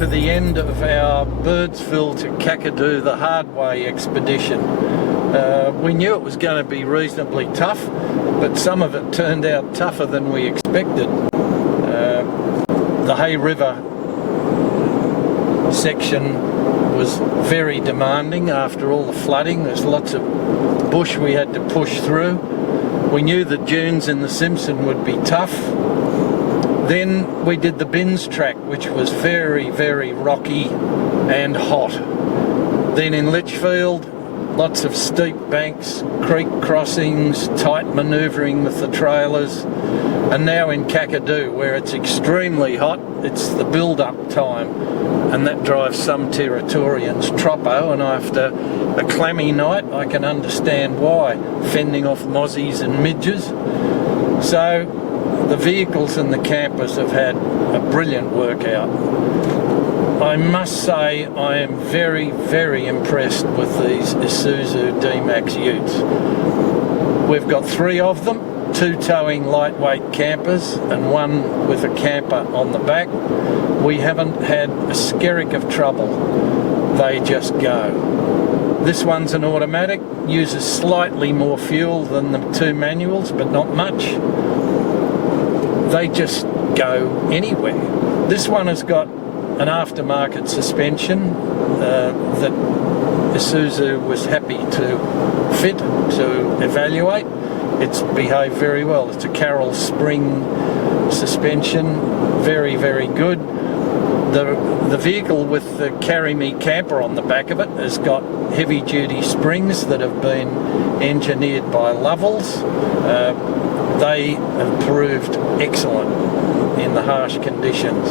to the end of our Birdsville to Kakadu The Hard Way expedition. We knew it was going to be reasonably tough, but some of it turned out tougher than we expected. The Hay River section was very demanding after all the flooding. There's lots of bush we had to push through. We knew the dunes in the Simpson would be tough. Then we did the Bins track, which was very, very rocky and hot. Then in Litchfield, lots of steep banks, creek crossings, tight manoeuvring with the trailers. And now in Kakadu, where it's extremely hot, it's the build-up time, and that drives some Territorians troppo, and after a clammy night I can understand why, fending off mozzies and midges. So the vehicles and the campers have had a brilliant workout. I must say I am very, very impressed with these Isuzu D-Max utes. We've got 3 of them, 2 towing lightweight campers and 1 with a camper on the back. We haven't had a skerrick of trouble. They just go. This one's an automatic, uses slightly more fuel than the 2 manuals, but not much. They just go anywhere. This one has got an aftermarket suspension that Isuzu was happy to fit, to evaluate. It's behaved very well. It's a Carroll spring suspension, very, very good. The vehicle with the Carry Me camper on the back of it has got heavy duty springs that have been engineered by Lovells. They have proved excellent in the harsh conditions.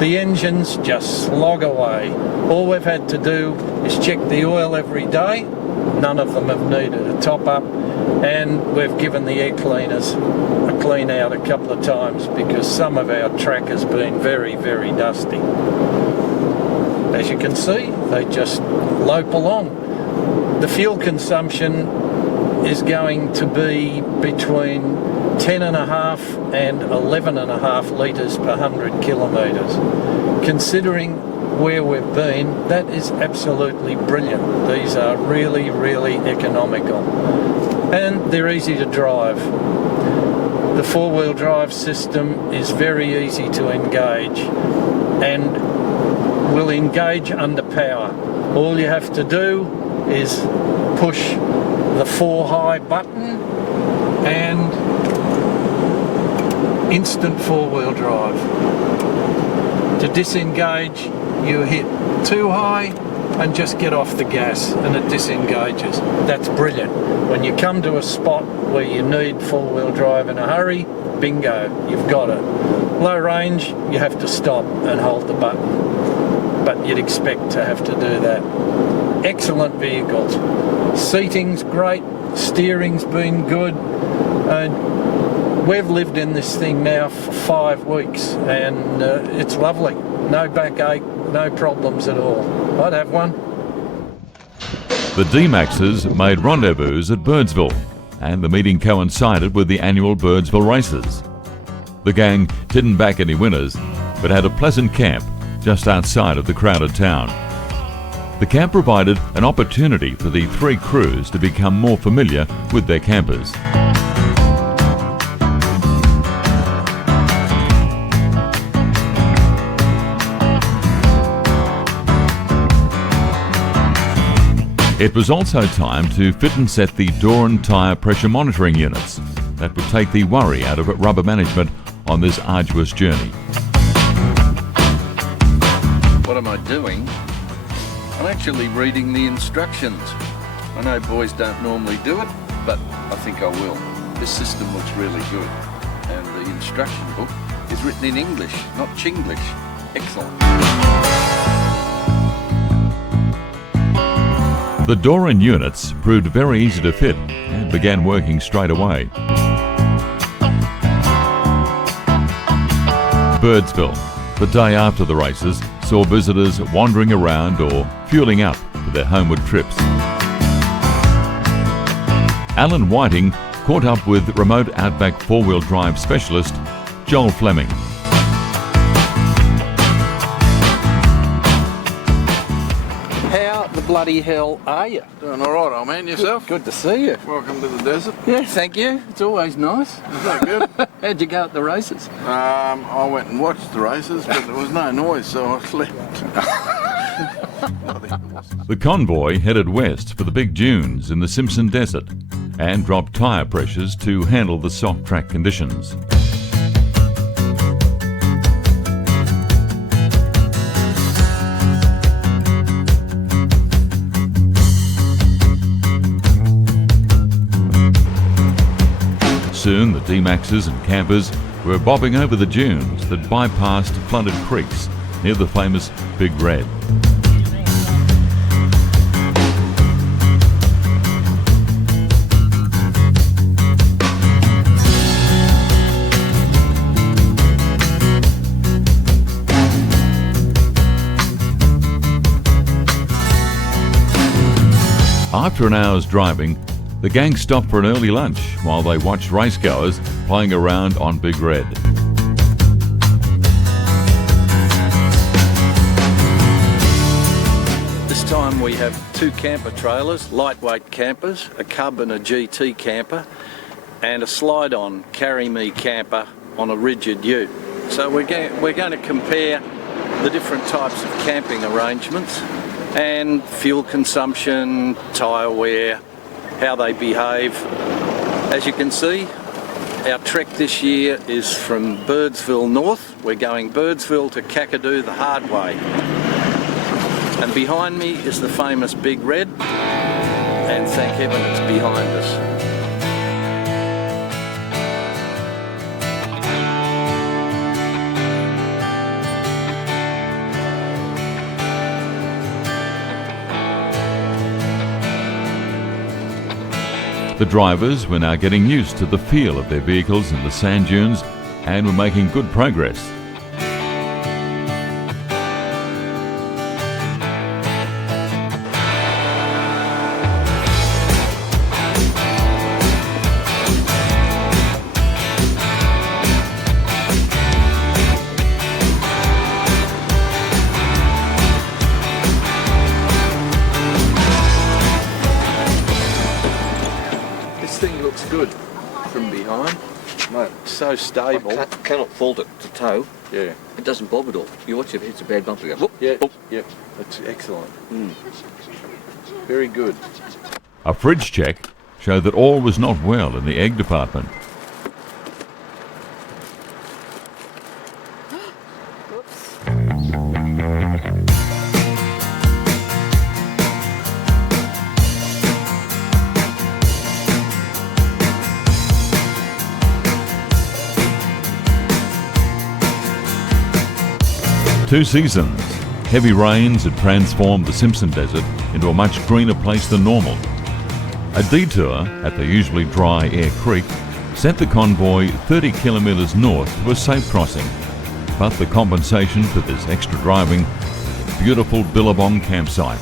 The engines just slog away. All we've had to do is check the oil every day. None of them have needed a top up, and we've given the air cleaners a clean out a couple of times because some of our track has been very, very dusty. As you can see, they just lope along. The fuel consumption is going to be between 10.5 and 11.5 litres per 100 kilometres. Considering where we've been, that is absolutely brilliant. These are really, really economical. And they're easy to drive. The 4-wheel drive system is very easy to engage and will engage under power. All you have to do is push the 4-high button and instant 4-wheel drive. To disengage, you hit 2 high and just get off the gas and it disengages. That's brilliant. When you come to a spot where you need 4-wheel drive in a hurry, bingo, you've got it. Low range, you have to stop and hold the button, but you'd expect to have to do that. Excellent vehicles. Seating's great, steering's been good. We've lived in this thing now for 5 weeks and it's lovely. No backache, no problems at all. I'd have one. The D-Maxes made rendezvous at Birdsville, and the meeting coincided with the annual Birdsville races. The gang didn't back any winners, but had a pleasant camp just outside of the crowded town. The camp provided an opportunity for the 3 crews to become more familiar with their campers. It was also time to fit and set the door and tyre pressure monitoring units that would take the worry out of rubber management on this arduous journey. What am I doing? I'm actually reading the instructions. I know boys don't normally do it, but I think I will. This system looks really good, and the instruction book is written in English, not Chinglish. Excellent. The door and units proved very easy to fit and began working straight away. Birdsville, the day after the races, saw visitors wandering around or fueling up for their homeward trips. Allan Whiting caught up with remote outback 4-wheel drive specialist Joel Fleming. bloody hell are you? Doing all right, old man. Yourself? Good to see you. Welcome to the desert. Yeah, thank you. It's always nice. Is that good? How'd you go at the races? I went and watched the races, but there was no noise, so I slept. The convoy headed west for the big dunes in the Simpson Desert and dropped tyre pressures to handle the soft track conditions. Soon the D-Maxes and campers were bobbing over the dunes that bypassed flooded creeks near the famous Big Red. After an hour's driving, the gang stopped for an early lunch while they watched racegoers playing around on Big Red. This time we have 2 camper trailers, lightweight campers, a cub and a GT camper, and a slide-on carry-me camper on a rigid ute. So we're going to compare the different types of camping arrangements and fuel consumption, tyre wear, how they behave. As you can see, our trek this year is from Birdsville north. We're going Birdsville to Kakadu The Hard Way. And behind me is the famous Big Red, and thank heaven it's behind us. The drivers were now getting used to the feel of their vehicles in the sand dunes and were making good progress. Looks good from behind. Mate, So stable. I cannot fault it to tow. Yeah. It doesn't bob at all. You watch if it hits a bad bump, you go, whoop, Yeah. whoop. Yep. That's excellent. Very good. A fridge check showed that all was not well in the egg department. Two seasons. Heavy rains had transformed the Simpson Desert into a much greener place than normal. A detour at the usually dry Air Creek sent the convoy 30 kilometres north to a safe crossing. But the compensation for this extra driving was a beautiful Billabong campsite.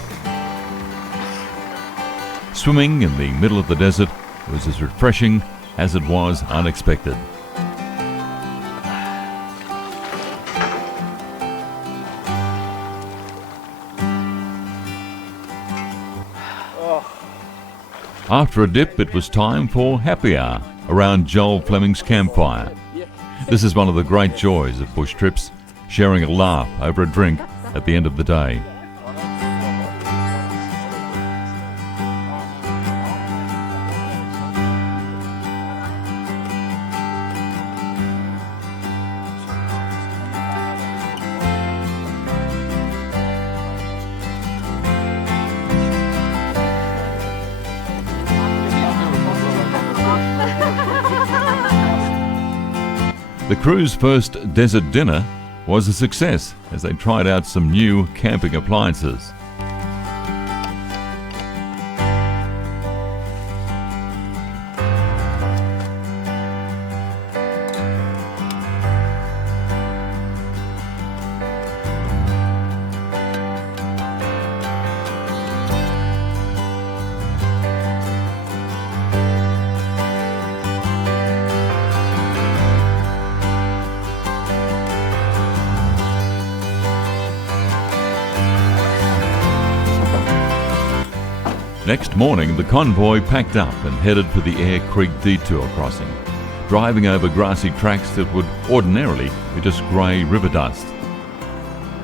Swimming in the middle of the desert was as refreshing as it was unexpected. After a dip, it was time for happy hour around Joel Fleming's campfire. This is one of the great joys of bush trips, sharing a laugh over a drink at the end of the day. The crew's first desert dinner was a success as they tried out some new camping appliances. Next morning, the convoy packed up and headed for the Air Creek detour crossing, driving over grassy tracks that would ordinarily be just grey river dust.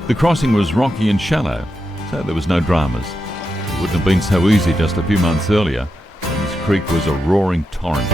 The crossing was rocky and shallow, so there was no dramas. It wouldn't have been so easy just a few months earlier, when this creek was a roaring torrent.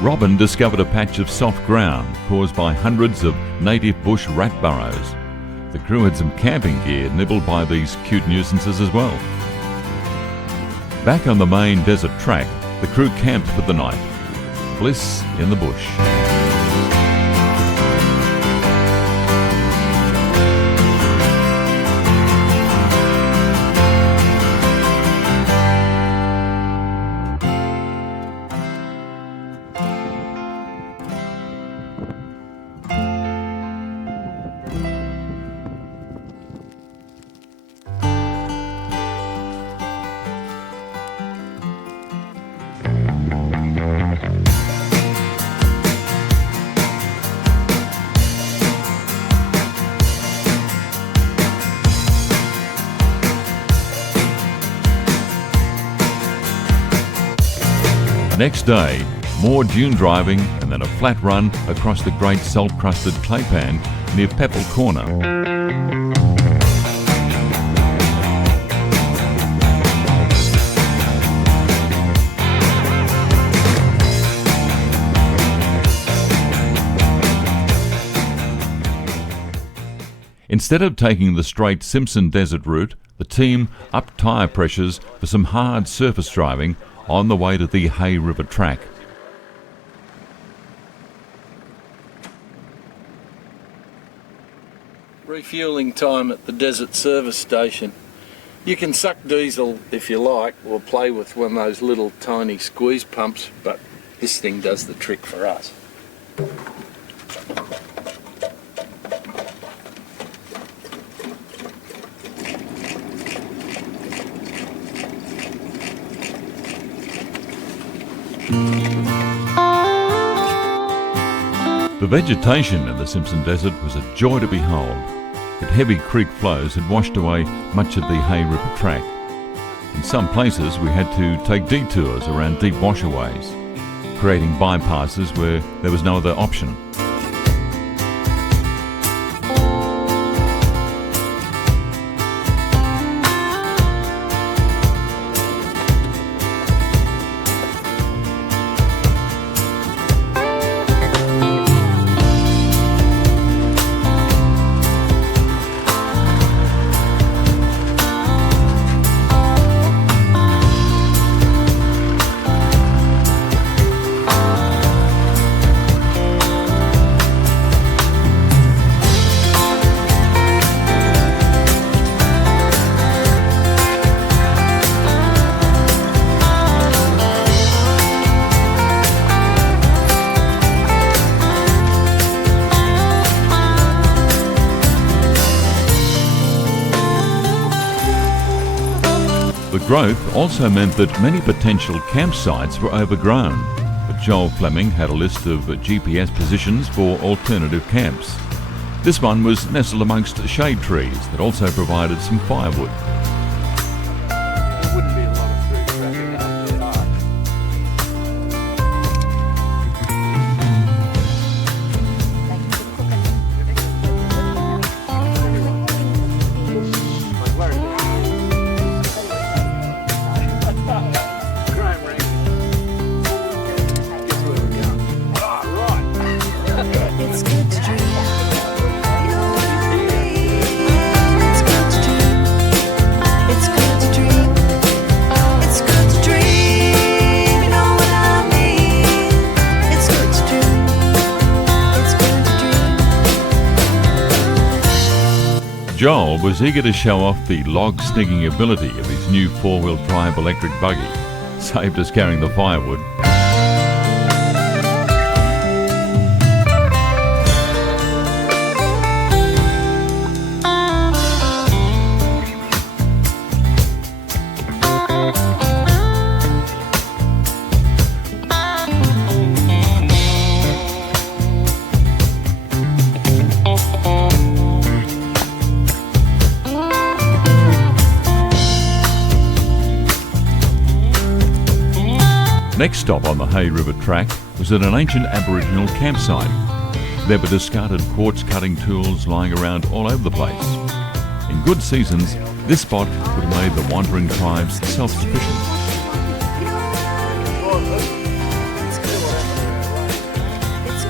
Robin discovered a patch of soft ground caused by hundreds of native bush rat burrows. The crew had some camping gear nibbled by these cute nuisances as well. Back on the main desert track, the crew camped for the night. Bliss in the bush. Next day, more dune driving and then a flat run across the great salt-crusted clay pan near Pepple Corner. Instead of taking the straight Simpson Desert route, the team upped tyre pressures for some hard surface driving on the way to the Hay River track. Refueling time at the desert service station. You can suck diesel if you like, or play with one of those little tiny squeeze pumps, but this thing does the trick for us. The vegetation in the Simpson Desert was a joy to behold, but heavy creek flows had washed away much of the Hay River track. In some places we had to take detours around deep washaways, creating bypasses where there was no other option. The growth also meant that many potential campsites were overgrown, but Joel Fleming had a list of GPS positions for alternative camps. This one was nestled amongst shade trees that also provided some firewood. There wouldn't be a lot of through traffic after dark. Crime ring. Guess where we're going? Oh, right. It's good to dream. Joel was eager to show off the log-snigging ability of his new four-wheel drive electric buggy. Saved us carrying the firewood. Next stop on the Hay River track was at an ancient Aboriginal campsite. There were discarded quartz cutting tools lying around all over the place. In good seasons, this spot would have made the wandering tribes self-sufficient.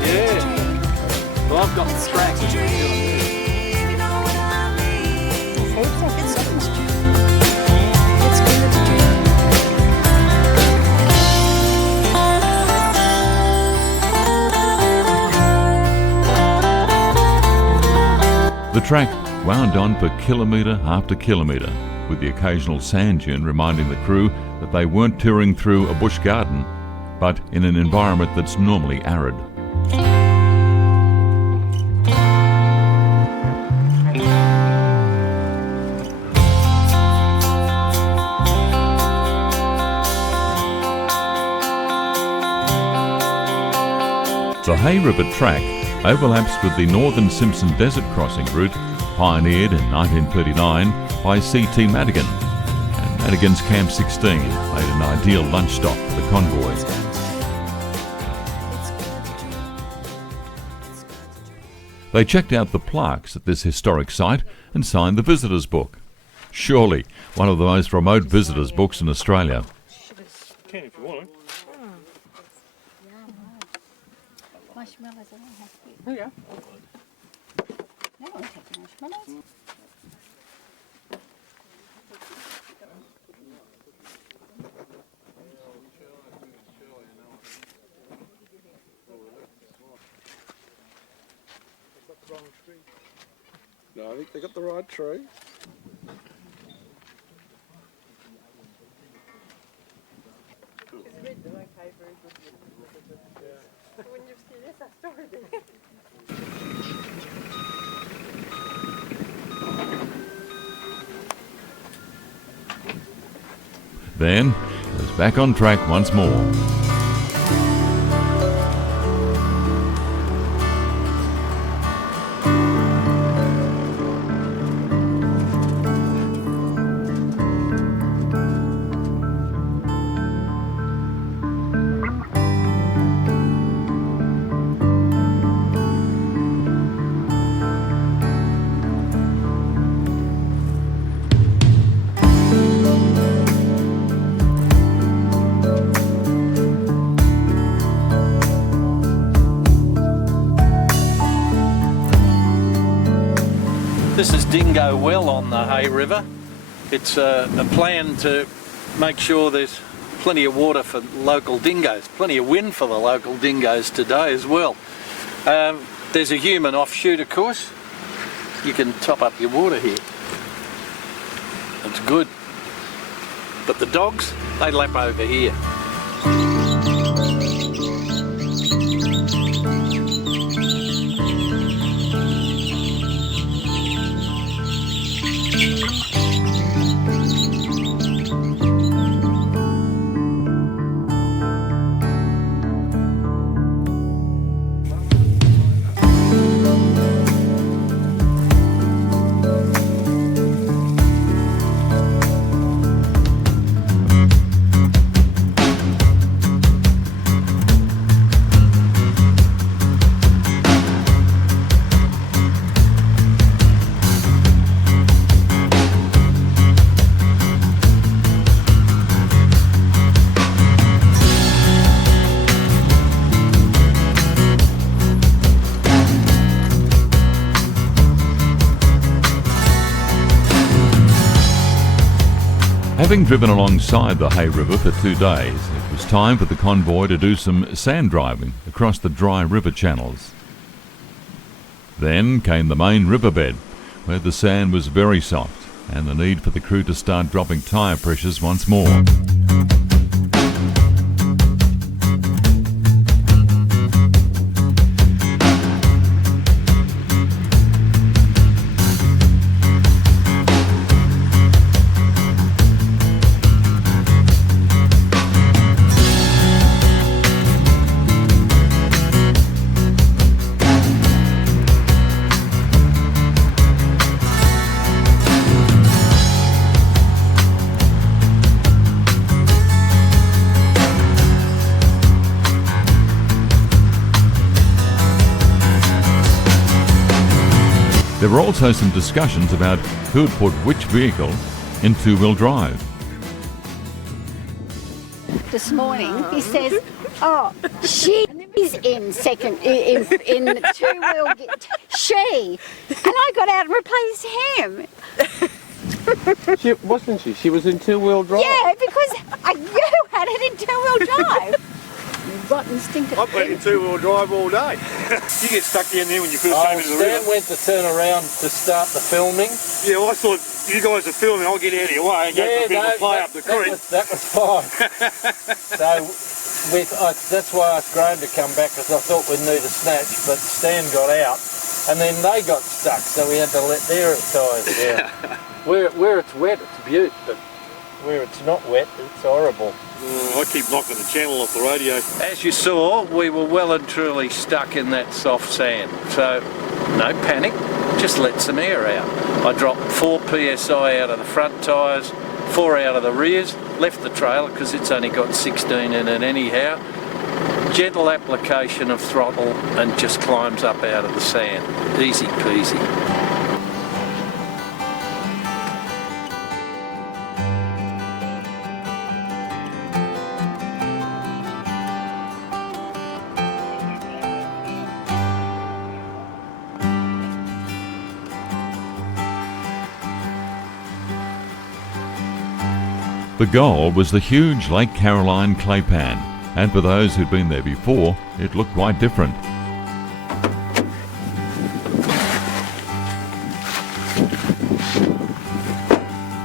Yeah. Well, I've got the tracks. The track wound on for kilometre after kilometre, with the occasional sand dune reminding the crew that they weren't touring through a bush garden, but in an environment that's normally arid. The Hay River track overlaps with the Northern Simpson Desert crossing route, pioneered in 1939 by C.T. Madigan, and Madigan's Camp 16 made an ideal lunch stop for the convoy. They checked out the plaques at this historic site and signed the visitors book. Surely one of the most remote visitors books in Australia. Can if you want. Marshmallows, I don't have to. Oh yeah. No, I'll take the marshmallows. No, I think they got the right tree. Then it was back on track once more. This is Dingo Well on the Hay River. It's a plan to make sure there's plenty of water for local dingoes, plenty of wind for the local dingoes today as well. There's a human offshoot, of course. You can top up your water here. It's good. But the dogs, they lap over here. Having driven alongside the Hay River for 2 days, it was time for the convoy to do some sand driving across the dry river channels. Then came the main riverbed, where the sand was very soft and the need for the crew to start dropping tyre pressures once more. There were also some discussions about who would put which vehicle in two-wheel drive. This morning he says, "Oh, she's in second in two-wheel. She," and I got out and replaced him. Wasn't she? She was in two-wheel drive. Yeah, because you had it in two-wheel drive. You rotten stinker. I've been in two-wheel drive all day. You get stuck down there when you first came into the river. Stan went to turn around to start the filming. Yeah, well, I thought you guys are filming, I'll get out of your way and go for a bit of a play up the creek. That was fine. That's why I asked Graham to come back, because I thought we'd need a snatch, but Stan got out, and then they got stuck, so we had to let their tyres down. Where it's wet, it's beaut, but where it's not wet, it's horrible. I keep knocking the channel off the radio. As you saw, we were well and truly stuck in that soft sand, so no panic, just let some air out. I dropped 4 psi out of the front tyres, 4 out of the rears, left the trailer because it's only got 16 in it anyhow. Gentle application of throttle and just climbs up out of the sand. Easy peasy. The goal was the huge Lake Caroline clay pan, and for those who'd been there before, it looked quite different.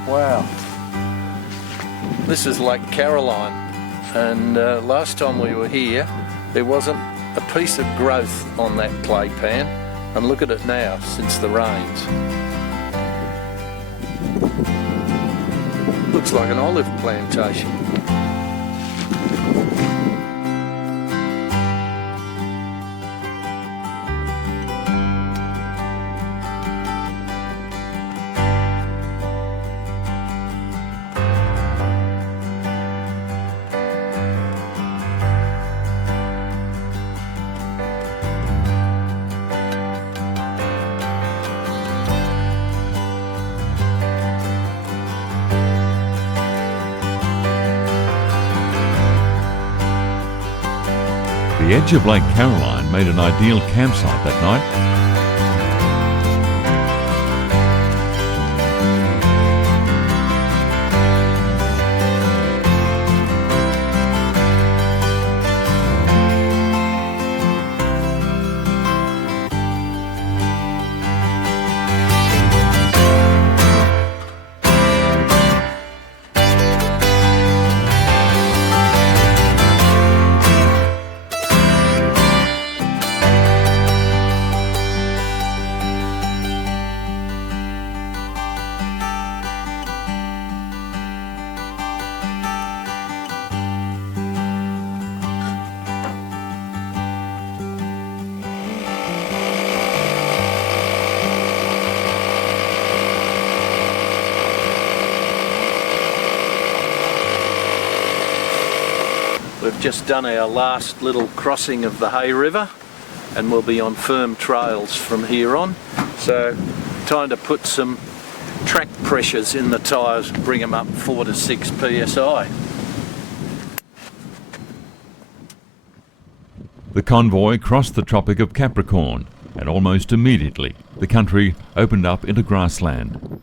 Wow. This is Lake Caroline, and last time we were here there wasn't a piece of growth on that clay pan, and look at it now since the rains. Looks like an olive plantation. The edge of Lake Caroline made an ideal campsite that night. We've just done our last little crossing of the Hay River, and we'll be on firm trails from here on. So time to put some track pressures in the tyres, bring them up 4 to 6 psi. The convoy crossed the Tropic of Capricorn, and almost immediately the country opened up into grassland.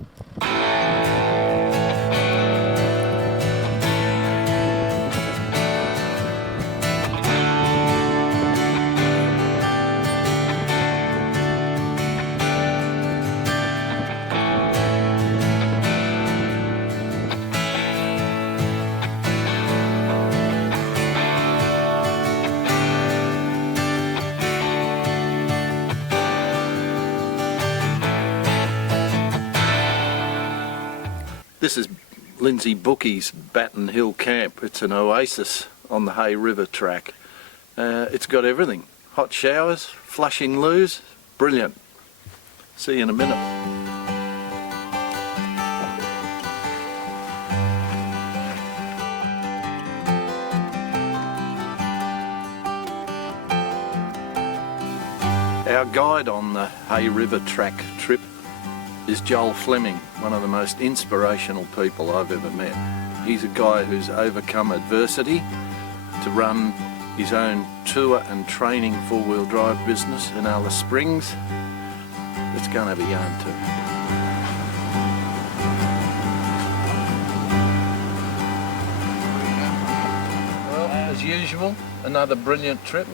This is Lindsay Bookie's Batten Hill Camp. It's an oasis on the Hay River track. It's got everything. Hot showers, flushing loos, brilliant. See you in a minute. Our guide on the Hay River track trip is Joel Fleming, one of the most inspirational people I've ever met. He's a guy who's overcome adversity to run his own tour and training four-wheel drive business in Alice Springs. It's going to be yarn too. Well, as usual, another brilliant trip.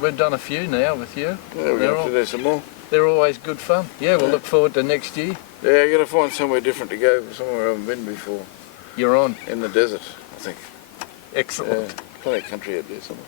We've done a few now with you. Yeah, we're going to do some more. They're always good fun. Yeah, we'll look forward to next year. Yeah, you got to find somewhere different to go, somewhere I haven't been before. You're on. In the desert, I think. Excellent. Yeah, plenty of country out there somewhere.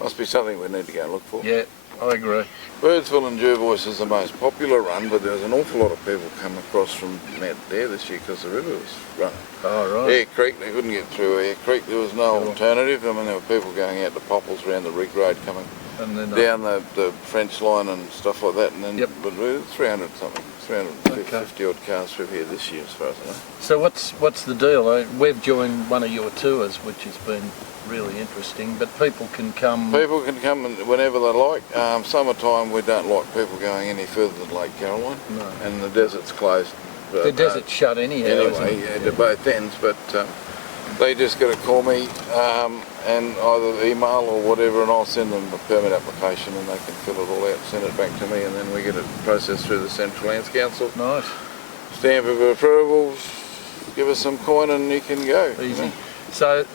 Must be something we need to go and look for. Yeah, I agree. Birdsville and Jervois is the most popular run, but there's an awful lot of people come across from Mount Dare this year because the river was running. Oh, right. Air Creek, they couldn't get through Air Creek. There was no alternative. I mean, there were people going out to Popples around the Rig Road coming And then down the French line and stuff like that. And then, but 300 something, 350 odd cars through here this year, as far as I know. So what's the deal? We've joined one of your tours, which has been really interesting, but people can come... People can come whenever they like. Summertime, we don't like people going any further than Lake Caroline. No. And the desert's closed. The desert's shut anyhow, anyway, isn't it? To both ends, but they just got to call me and either email or whatever, and I'll send them a permit application and they can fill it all out, send it back to me, and then we get it processed through the Central Lands Council. Nice. Stamp of approvals, give us some coin and you can go. Easy. You know? So,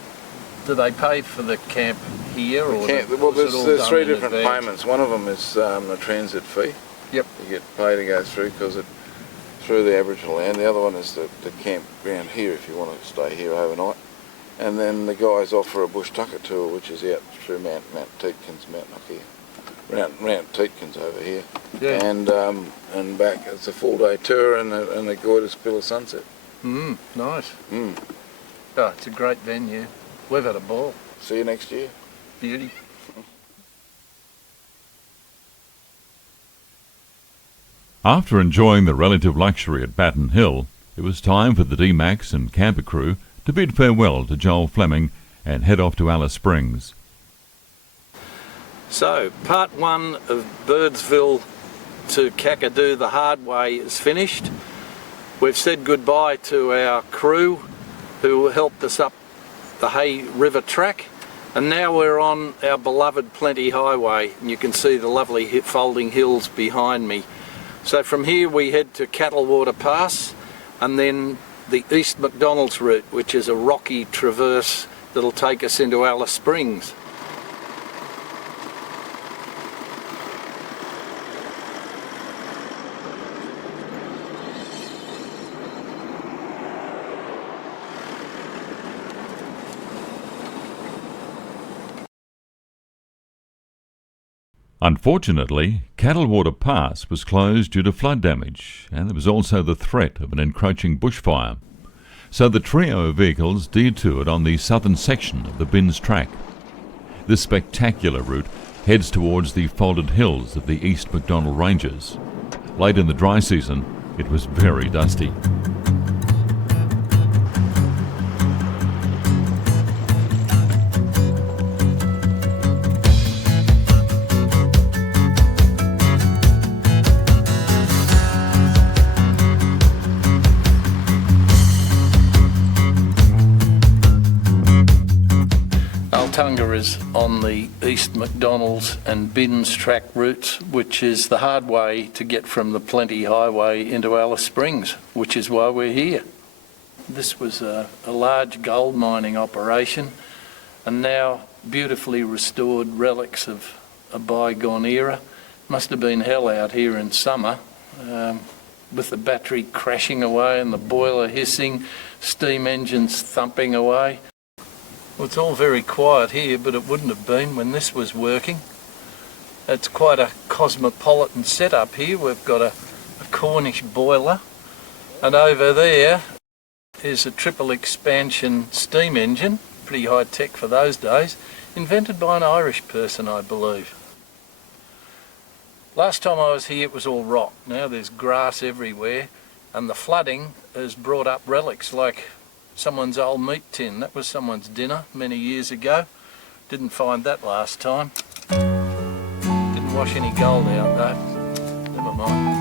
do they pay for the camp here? Or well, there's three different payments. One of them is a transit fee. Yep. You get paid to go through because it through the Aboriginal land. The other one is the campground here if you want to stay here overnight. And then the guys offer a bush tucker tour, which is out through Mount Teatkins, Mount Teatkins over here. Yeah. And back. It's a full-day tour and a guided spill of sunset. Nice. Oh, it's a great venue. We've had a ball. See you next year. Beauty. After enjoying the relative luxury at Batten Hill, it was time for the D-Max and camper crew to bid farewell to Joel Fleming and head off to Alice Springs. So, part one of Birdsville to Kakadu The Hard Way is finished. We've said goodbye to our crew who helped us up the Hay River track, and now we're on our beloved Plenty Highway, and you can see the lovely folding hills behind me. So from here we head to Cattlewater Pass and then the East McDonald's route, which is a rocky traverse that'll take us into Alice Springs. Unfortunately, Cattlewater Pass was closed due to flood damage, and there was also the threat of an encroaching bushfire. So the trio of vehicles detoured on the southern section of the Bins track. This spectacular route heads towards the folded hills of the East McDonald Ranges. Late in the dry season, it was very dusty. Tunga is on the East McDonald's and Bins track routes, which is the hard way to get from the Plenty Highway into Alice Springs, which is why we're here. This was a large gold mining operation, and now beautifully restored relics of a bygone era. Must have been hell out here in summer, with the battery crashing away and the boiler hissing, steam engines thumping away. Well, it's all very quiet here, but it wouldn't have been when this was working. It's quite a cosmopolitan setup here. We've got a Cornish boiler, and over there is a triple expansion steam engine, pretty high tech for those days, invented by an Irish person, I believe. Last time I was here it was all rock. Now there's grass everywhere, and the flooding has brought up relics like someone's old meat tin. That was someone's dinner many years ago. Didn't find that last time. Didn't wash any gold out though. Never mind.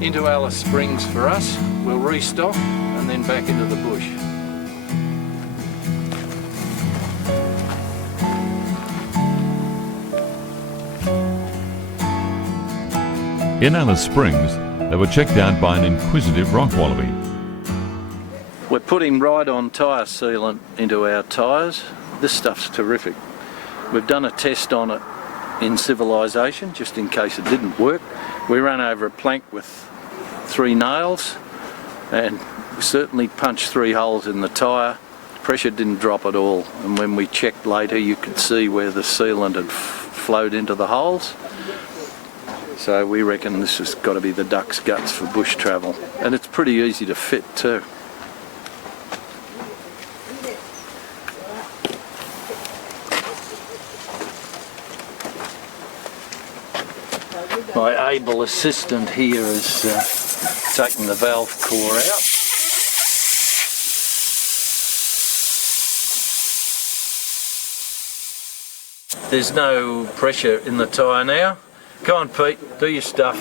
Into Alice Springs for us. We'll restock and then back into the bush. In Alice Springs, they were checked out by an inquisitive rock wallaby. We're putting ride-on tyre sealant into our tyres. This stuff's terrific. We've done a test on it in civilization, just in case it didn't work. We ran over a plank with 3 nails and we certainly punched 3 holes in the tyre. Pressure didn't drop at all, and when we checked later you could see where the sealant had flowed into the holes. So we reckon this has got to be the duck's guts for bush travel, and it's pretty easy to fit too. My able assistant here is taking the valve core out. There's no pressure in the tyre now. Come on Pete, do your stuff.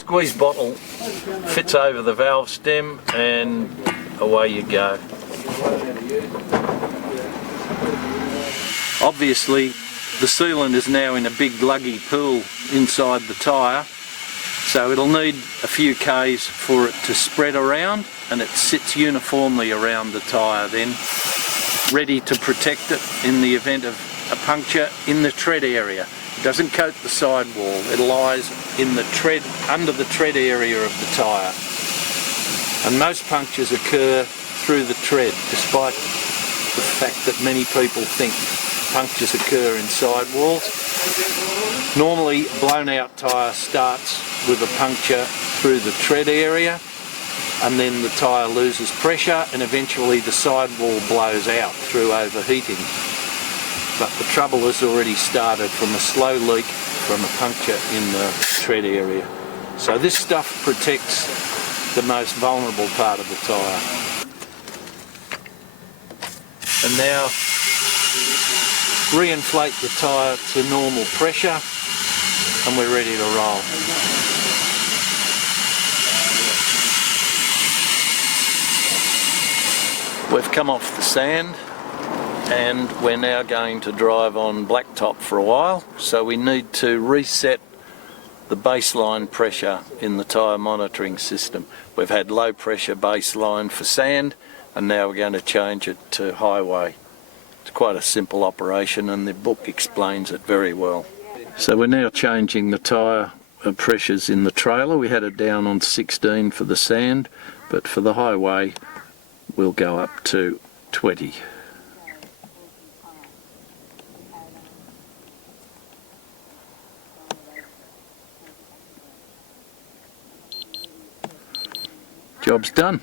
Squeeze bottle fits over the valve stem and away you go. Obviously the sealant is now in a big luggy pool inside the tyre, so it'll need a few Ks for it to spread around, and it sits uniformly around the tyre then, ready to protect it in the event of a puncture in the tread area. It doesn't coat the sidewall, it lies in the tread, under the tread area of the tyre. And most punctures occur through the tread, despite the fact that many people think punctures occur in sidewalls. Normally a blown out tyre starts with a puncture through the tread area, and then the tyre loses pressure and eventually the sidewall blows out through overheating. But the trouble has already started from a slow leak from a puncture in the tread area. So this stuff protects the most vulnerable part of the tyre. And now reinflate the tyre to normal pressure and we're ready to roll. We've come off the sand and we're now going to drive on blacktop for a while, so we need to reset the baseline pressure in the tyre monitoring system. We've had low pressure baseline for sand and now we're going to change it to highway. It's quite a simple operation and the book explains it very well. So we're now changing the tyre pressures in the trailer. We had it down on 16 for the sand, but for the highway we'll go up to 20. Job's done.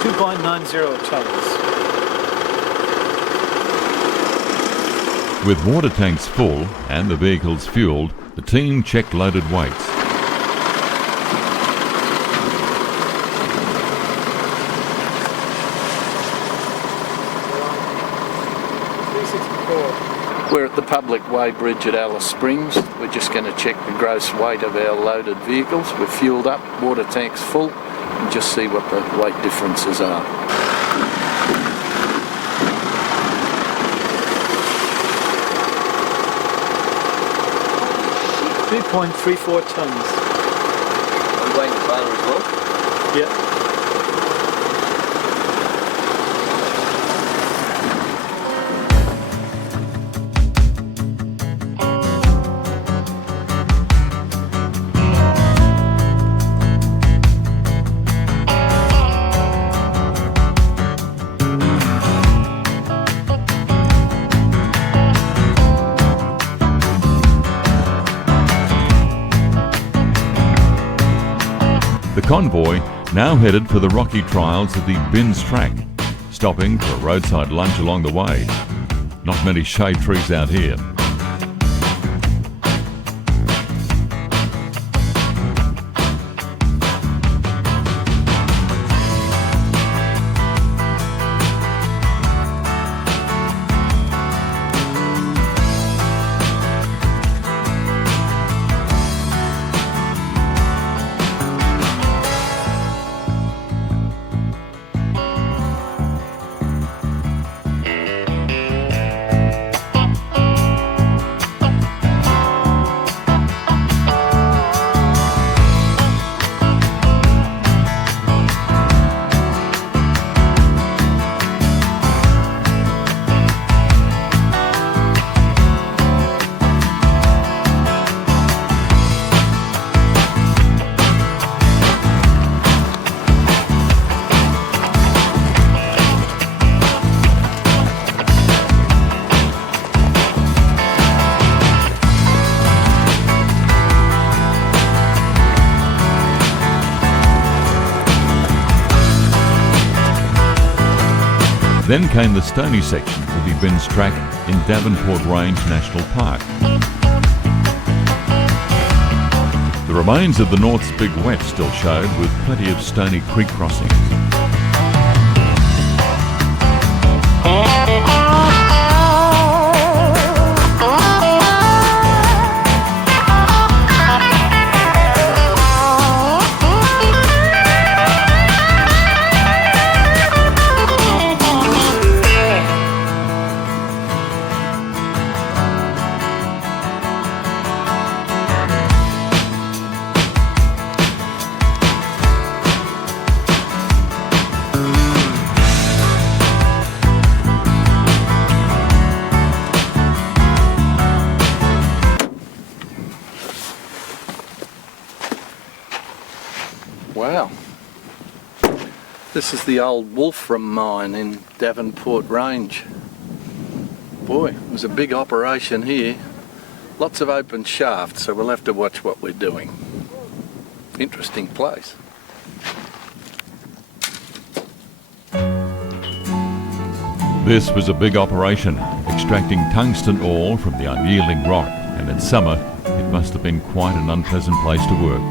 2.90 tonnes. With water tanks full and the vehicles fueled, the team checked loaded weights. We're at the public way bridge at Alice Springs. We're just going to check the gross weight of our loaded vehicles. We're fueled up, water tanks full, and just see what the weight differences are. 2.34 tonnes. Are we weighing the trailer as well? Yep. The convoy now headed for the rocky trials of the Bins track, stopping for a roadside lunch along the way. Not many shade trees out here. Then came the stony sections of the Bins track in Davenport Range National Park. The remains of the North's Big Wet still showed, with plenty of stony creek crossings. Wow. This is the old Wolfram mine in Davenport Range. Boy, it was a big operation here. Lots of open shafts, so we'll have to watch what we're doing. Interesting place. This was a big operation, extracting tungsten ore from the unyielding rock, and in summer it must have been quite an unpleasant place to work.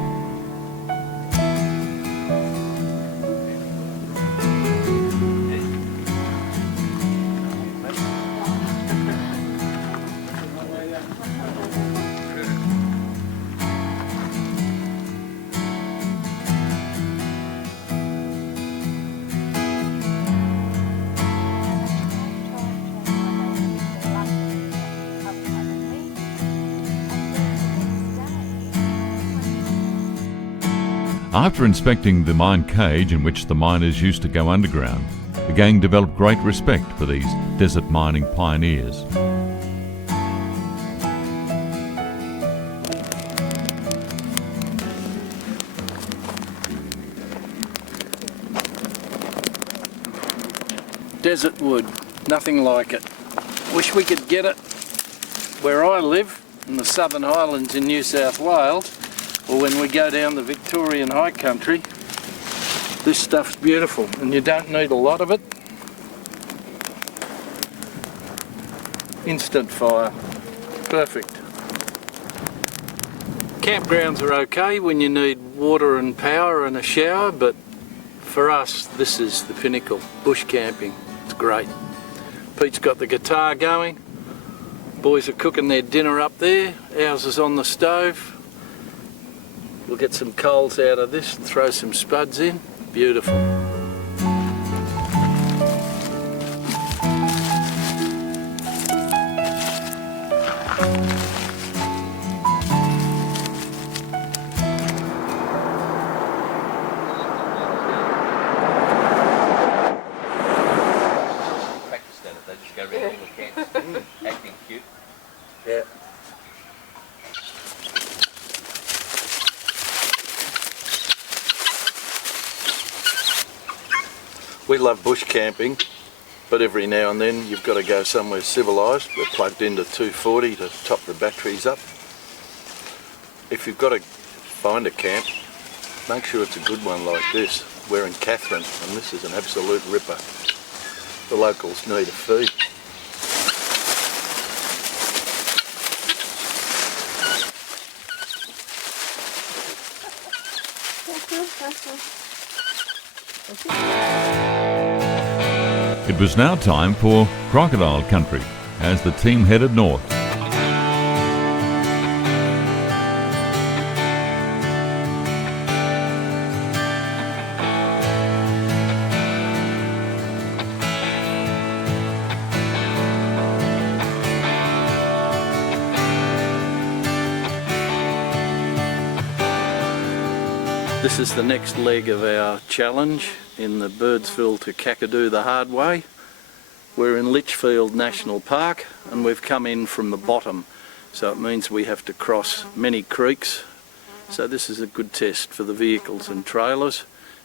After inspecting the mine cage in which the miners used to go underground, the gang developed great respect for these desert mining pioneers. Desert wood, nothing like it. Wish we could get it where I live, in the Southern Highlands in New South Wales, or when we go down the Victorian high country. This stuff's beautiful, and you don't need a lot of it. Instant fire, perfect. Campgrounds are okay when you need water and power and a shower, but for us, this is the pinnacle. Bush camping, it's great. Pete's got the guitar going. Boys are cooking their dinner up there. Ours is on the stove. We'll get some coals out of this and throw some spuds in. Beautiful. We love bush camping, but every now and then you've got to go somewhere civilised. We're plugged into 240 to top the batteries up. If you've got to find a camp, make sure it's a good one like this. We're in Catherine and this is an absolute ripper. The locals need a feed. It was now time for crocodile country as the team headed north. This is the next leg of our challenge in the Birdsville to Kakadu The Hard Way. We're in Litchfield National Park and we've come in from the bottom, so it means we have to cross many creeks. So this is a good test for the vehicles and trailers,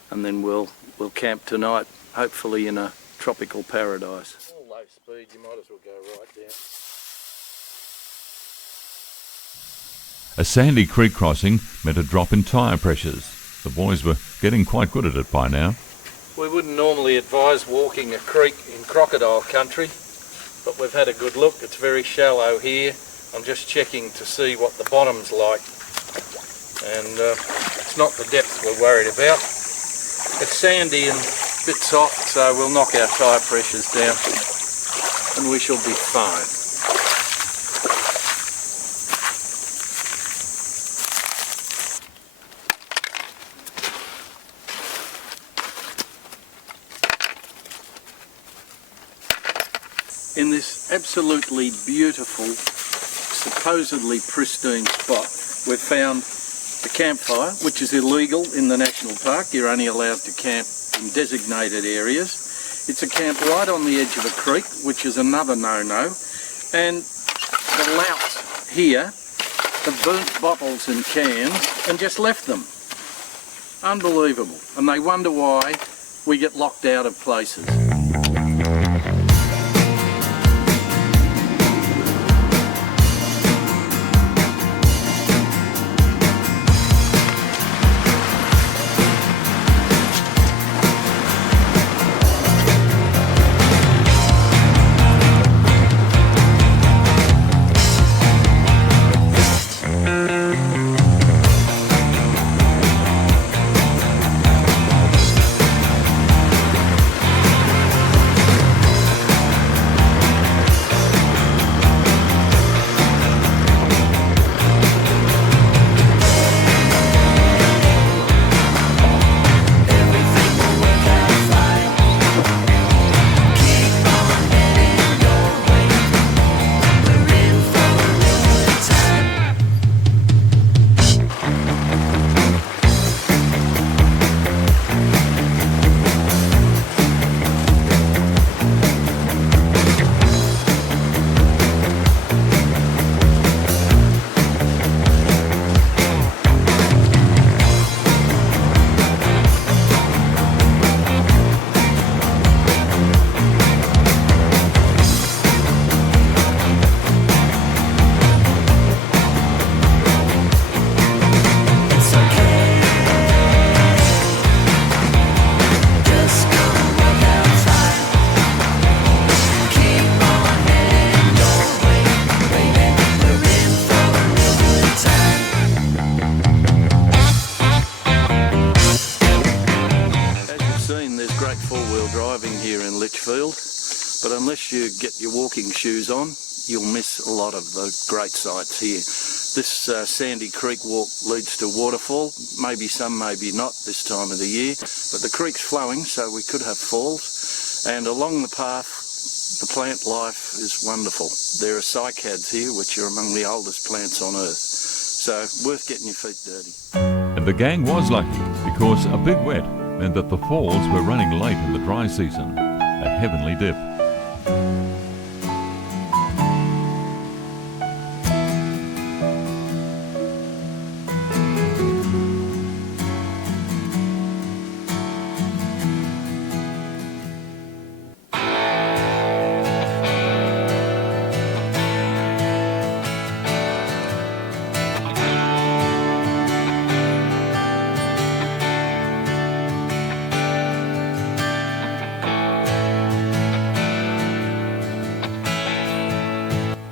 and then we'll camp tonight, hopefully in a tropical paradise. All low speed, you might as well go right down. A sandy creek crossing meant a drop in tyre pressures. The boys were getting quite good at it by now. We wouldn't normally advise walking a creek in crocodile country, but we've had a good look. It's very shallow here. I'm just checking to see what the bottom's like. And it's not the depth we're worried about. It's sandy and a bit soft, so we'll knock our tyre pressures down and we shall be fine. In this absolutely beautiful, supposedly pristine spot, we've found a campfire, which is illegal in the national park. You're only allowed to camp in designated areas. It's a camp right on the edge of a creek, which is another no-no. And the louts here have burnt bottles and cans and just left them. Unbelievable. And they wonder why we get locked out of places. But unless you get your walking shoes on, you'll miss a lot of the great sights here. This sandy creek walk leads to waterfall, maybe some, maybe not this time of the year, but the creek's flowing, so we could have falls. And along the path, the plant life is wonderful. There are cycads here, which are among the oldest plants on Earth. So, worth getting your feet dirty. And the gang was lucky because a big wet meant that the falls were running late in the dry season. A heavenly dip.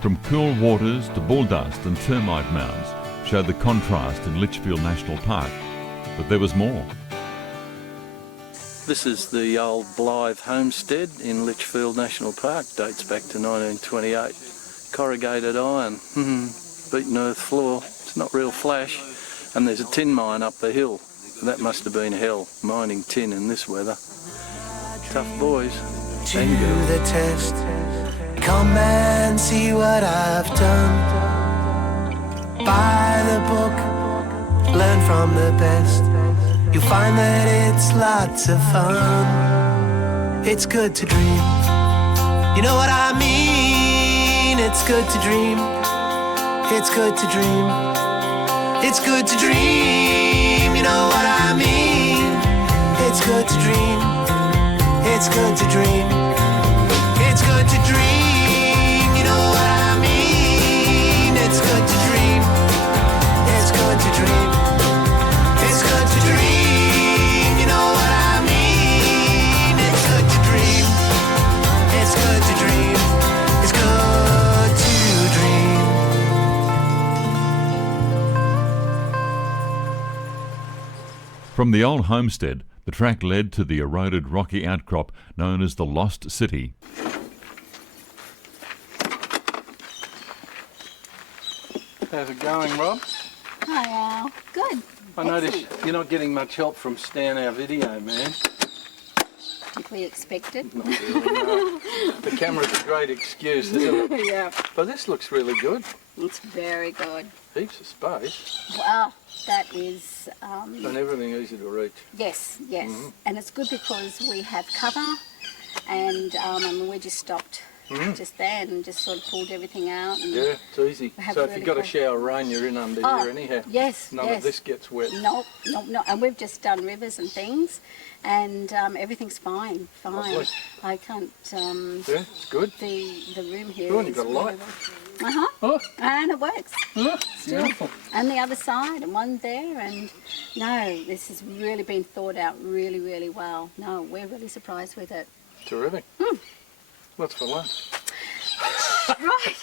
From cool waters to bull dust and termite mounds showed the contrast in Litchfield National Park. But there was more. This is the old Blythe homestead in Litchfield National Park. Dates back to 1928. Corrugated iron, beaten earth floor. It's not real flash. And there's a tin mine up the hill. That must have been hell, mining tin in this weather. Tough boys. To the test, come and see what I've done. Buy the book, learn from the best. You'll find that it's lots of fun. It's good to dream. You know what I mean? It's good to dream. It's good to dream. It's good to dream. You know what I mean? It's good to dream. It's good to dream. It's good to dream. You know what I mean? It's good to dream. It's good to dream. It's good to dream. You know what I mean? It's good to dream. It's good to dream. It's good to dream. From the old homestead, the track led to the eroded rocky outcrop known as the Lost City. How's it going, Rob? Hi, Al. Good. I noticed Excellent. you're not getting much help from Stan, our video man. Did we expect it? Not really, no. The camera's a great excuse, isn't it? Yeah. But this looks really good. It's very good. Heaps of space Well, that is, and everything easy to reach. yes. Mm-hmm. And it's good because we have cover and we just stopped just there and just sort of pulled everything out. And Yeah, it's easy. We have So if really you've got a good- shower of rain, you're in under Oh, here anyhow. yes, None yes. of this gets wet. No. And we've just done rivers and things and everything's fine. Lovely. I can't, Yeah, it's good. the room here Oh, and you've is got a light. Uh-huh. Oh, And it works. oh, Still. beautiful. And the other side, and one there, and no, this has really been thought out really, really well. No, we're really surprised with it. Terrific. What's for lunch? Right.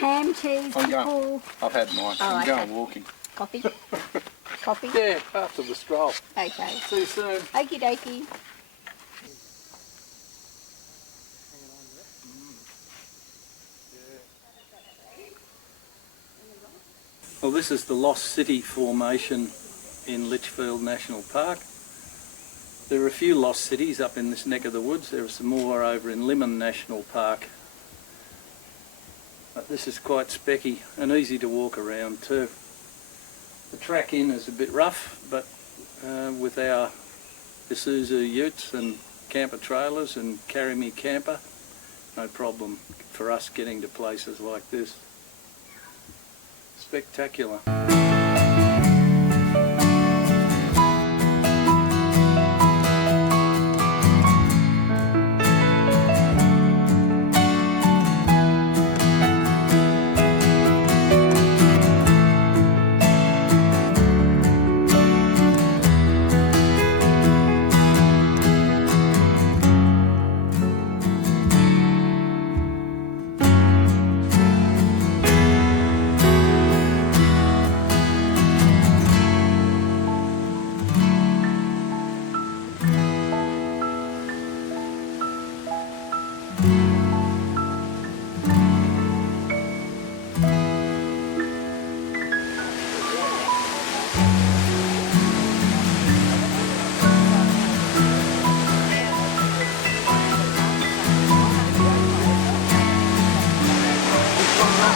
Ham, cheese, I'm going. pickle, I've had mine. Oh, I'm okay. going walking. coffee. Coffee? Yeah, after the stroll. Okay. See you soon. Okie dokie. Well, this is the Lost City formation in Litchfield National Park. There are a few lost cities up in this neck of the woods. There are some more over in Limon National Park. But this is quite specky and easy to walk around too. The track in is a bit rough, but with our Isuzu utes and camper trailers and Carry Me camper, no problem for us getting to places like this. Spectacular.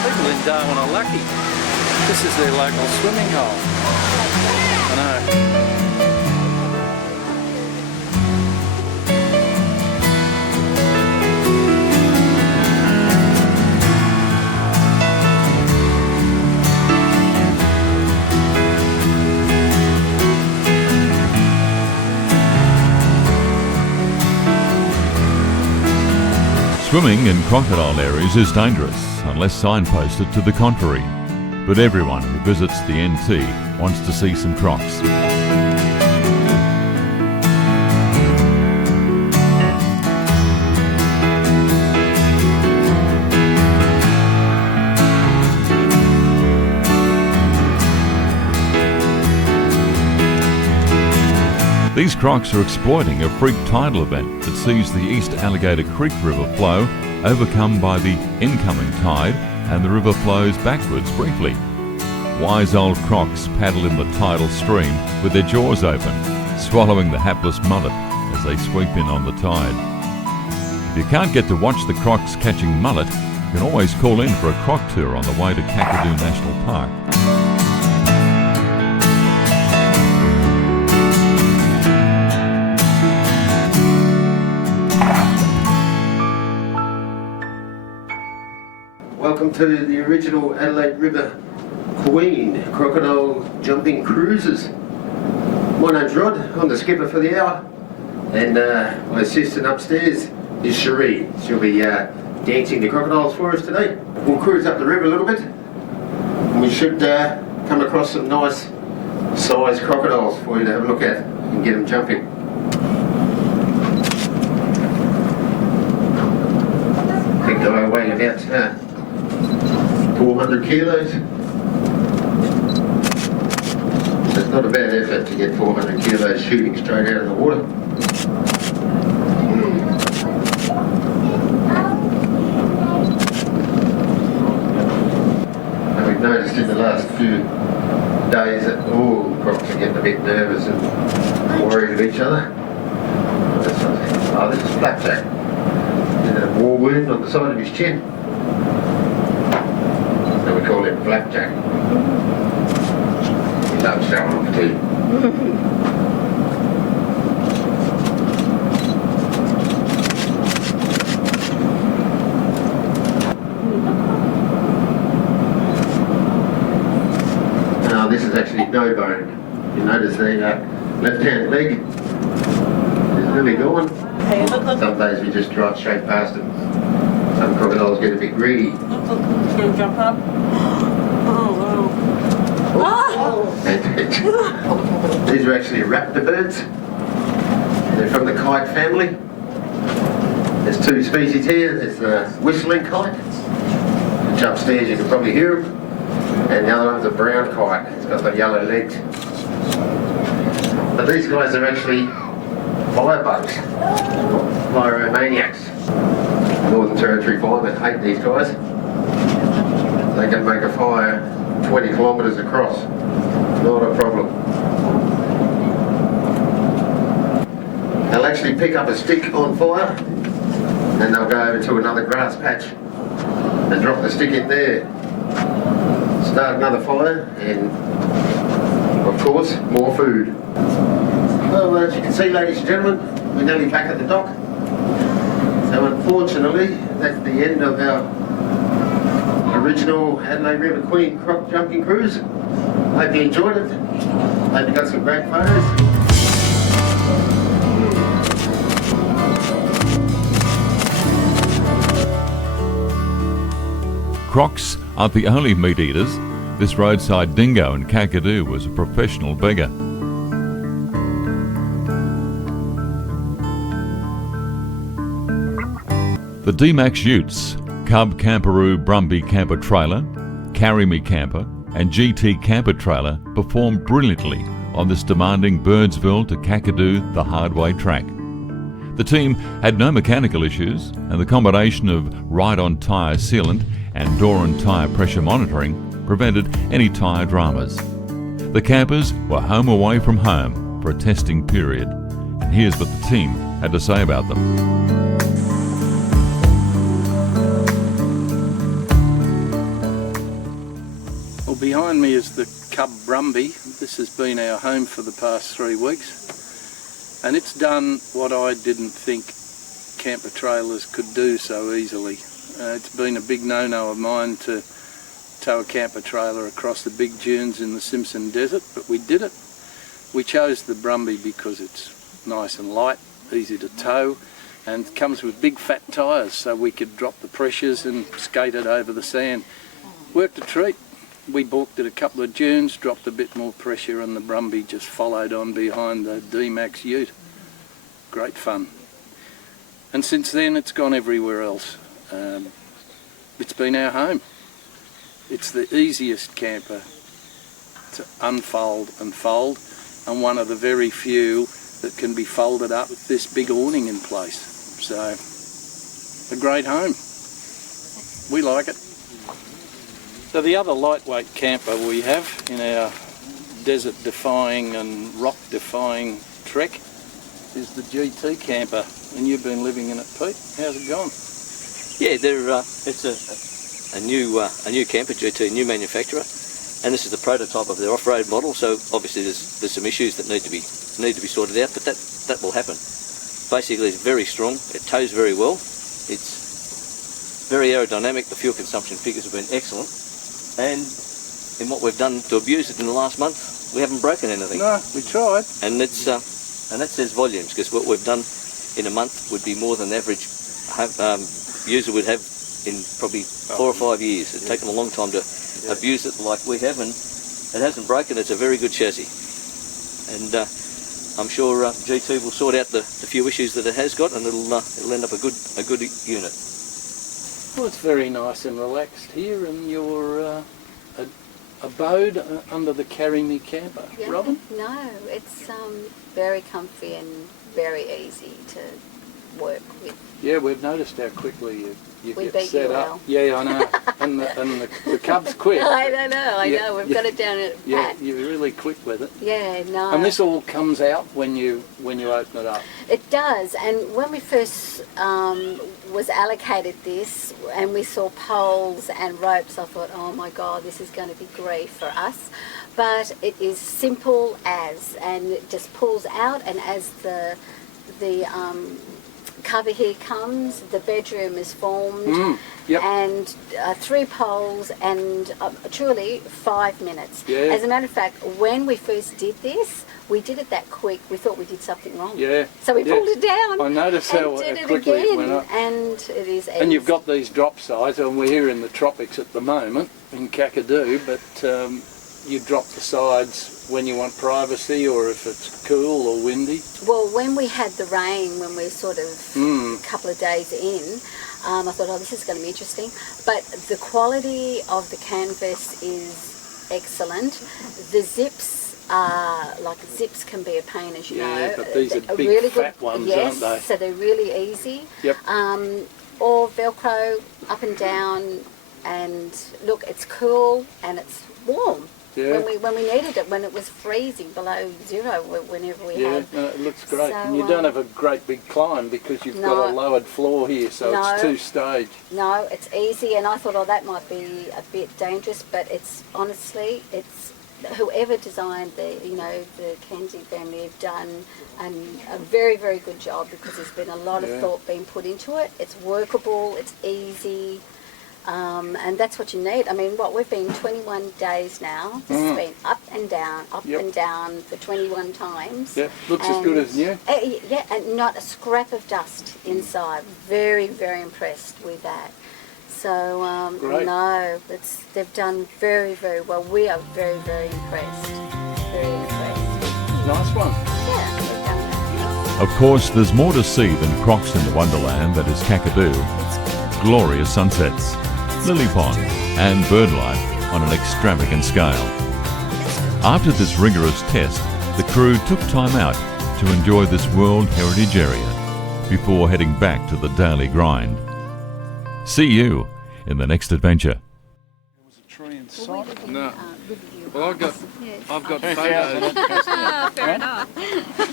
People in Darwin are lucky. This is their local swimming hole. I know. Swimming in crocodile areas is dangerous unless signposted to the contrary. But everyone who visits the NT wants to see some crocs. These crocs are exploiting a freak tidal event that sees the East Alligator Creek River flow overcome by the incoming tide, and the river flows backwards briefly. Wise old crocs paddle in the tidal stream with their jaws open, swallowing the hapless mullet as they sweep in on the tide. If you can't get to watch the crocs catching mullet, you can always call in for a croc tour on the way to Kakadu National Park. Welcome to the original Adelaide River Queen crocodile jumping cruises. My name's Rod, I'm the skipper for the hour, and my assistant upstairs is Cherie. She'll be dancing the crocodiles for us today. We'll cruise up the river a little bit, and we should come across some nice sized crocodiles for you to have a look at and get them jumping. I think they'll weigh about 400 kilos. So it's not a bad effort to get 400 kilos shooting straight out of the water. And we've noticed in the last few days that all the crocs are getting a bit nervous and worried of each other. Oh, this is Flapjack. He's got a war wound on the side of his chin. So we call him Flapjack. He loves showing off too. Now this is actually no bone. You notice the left-hand leg is really gone. Some days we just drive straight past them. Some crocodiles get a bit greedy. It's going to jump up. Oh, wow. These are actually raptor birds. They're from the kite family. There's two species here. There's the whistling kite, which upstairs you can probably hear them. And the other one's a brown kite. It's got the yellow legs. But these guys are actually firebugs, pyromaniacs. Northern Territory firemen hate these guys. They can make a fire 20 kilometres across. Not a problem. They'll actually pick up a stick on fire and they'll go over to another grass patch and drop the stick in there. Start another fire and, of course, more food. Well, as you can see, ladies and gentlemen, we're nearly back at the dock. So unfortunately, that's the end of our original Adelaide River Queen croc jumping cruise. Hope you enjoyed it. Hope you got some great photos. Crocs aren't the only meat eaters. This roadside dingo in Kakadu was a professional beggar. The D-Max utes, Cub Camperoo Brumby camper trailer, Carry Me camper and GT camper trailer performed brilliantly on this demanding Birdsville to Kakadu The Hard Way track. The team had no mechanical issues, and the combination of ride-on tyre sealant and door and tyre pressure monitoring prevented any tyre dramas. The campers were home away from home for a testing period, and here's what the team had to say about them. Well, behind me is the Cub Brumby. This has been our home for the past 3 weeks, and it's done what I didn't think camper trailers could do so easily. It's been a big no-no of mine to tow a camper trailer across the big dunes in the Simpson Desert, but we did it. We chose the Brumby because it's nice and light, easy to tow, and comes with big fat tyres so we could drop the pressures and skate it over the sand. Worked a treat. We balked at a couple of dunes, dropped a bit more pressure, and the Brumby just followed on behind the D-Max ute. Great fun. And since then it's gone everywhere else. It's been our home. It's the easiest camper to unfold and fold, and one of the very few that can be folded up with this big awning in place. So, a great home. We like it. So the other lightweight camper we have in our desert-defying and rock-defying trek is the GT camper, and you've been living in it, Pete. How's it gone? Yeah, it's a new camper, GT, new manufacturer, and this is the prototype of their off-road model. So obviously there's some issues that need to be sorted out, but that will happen. Basically, it's very strong. It tows very well. It's very aerodynamic. The fuel consumption figures have been excellent, and in what we've done to abuse it in the last month, we haven't broken anything. No, we tried. And that says volumes, because what we've done in a month would be more than the average user would have in probably 4 or 5 years. It's taken a long time to abuse it like we have, and it hasn't broken. It's a very good chassis, and I'm sure GT will sort out the few issues that it has got, and it'll end up a good unit. Well, it's very nice and relaxed here in your abode under the Carry Me camper. Yeah, Robin? No, it's very comfy and very easy to work with. Yeah, we've noticed how quickly you We get beat set you up. well. Yeah, I know. and the cub's quick. I don't know, I Yeah, know, we've yeah. got it down at Yeah, pat. you're really quick with it. Yeah, no. And this all comes out when you open it up. It does, and when we first was allocated this and we saw poles and ropes, I thought, oh my God, this is going to be grief for us. But it is simple as, and it just pulls out, and as the cover here comes, the bedroom is formed, Yep. and 3 poles, and truly 5 minutes. Yeah. As a matter of fact, when we first did this, we did it that quick, we thought we did something wrong. Yeah. So we Yeah. pulled it down. I noticed how and did it quickly again, it went up. and it is. And you've got these drop sides, and we're here in the tropics at the moment in Kakadu, but you drop the sides when you want privacy or if it's cool or windy. Well, when we had the rain, when we sort of a couple of days in, I thought, oh, this is going to be interesting. But the quality of the canvas is excellent. The zips are, zips can be a pain, as you know. Yeah, but these are big really fat good, ones, yes, aren't they? So they're really easy. Yep. Or Velcro up and down, and look, it's cool and it's warm. Yeah. When we needed it, when it was freezing below 0, whenever we Yeah, had. no, it looks great. So, and you don't have a great big climb because you've got a No. lowered floor here, so No. it's 2-stage. No, it's easy, and I thought, oh, that might be a bit dangerous, but it's honestly, it's whoever designed the Kenzie family have done a very, very good job, because there's been a lot of thought being put into it. It's workable, it's easy. And that's what you need. I mean, we've been 21 days now. This has been up and down for 21 times. Yeah, looks as good as new. Yeah, and not a scrap of dust inside. Very, very impressed with that. So, Great. no, they've done very, very well. We are very, very impressed. Very impressed. Nice one. Yeah, they've done that. Of course, there's more to see than crocs in the wonderland that is Kakadu. Glorious sunsets, lily pond and bird life on an extravagant scale. After this rigorous test, the crew took time out to enjoy this World Heritage Area before heading back to the daily grind. See you in the next adventure. There was a tree in sight. No. Well, I've got photos. Fair enough.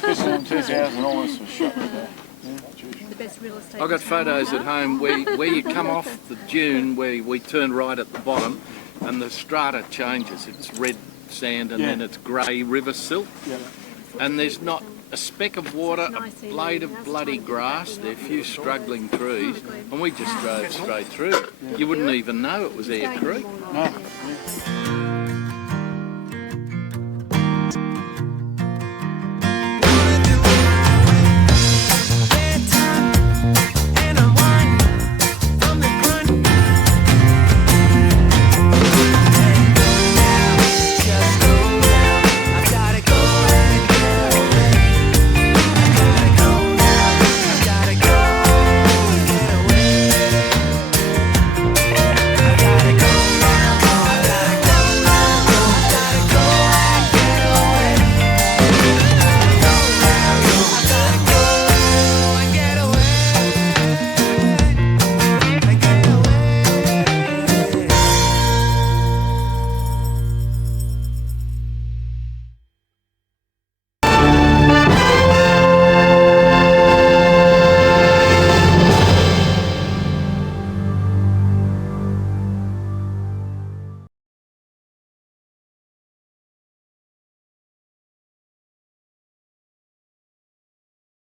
This in 2000 almost was shot with that. The best real estate. I've got photos at home where you come off the dune, where we turn right at the bottom, and the strata changes. It's red sand and then it's grey river silt. Yeah. And there's not a speck of water, a blade of bloody grass, there are a few struggling trees, and we just drove straight through it. You wouldn't even know it was Air Creek. No.